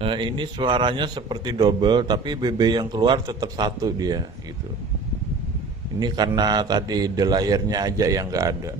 Ini suaranya seperti double, tapi BB yang keluar tetap satu dia gitu. Ini karena tadi delayernya aja yang nggak ada.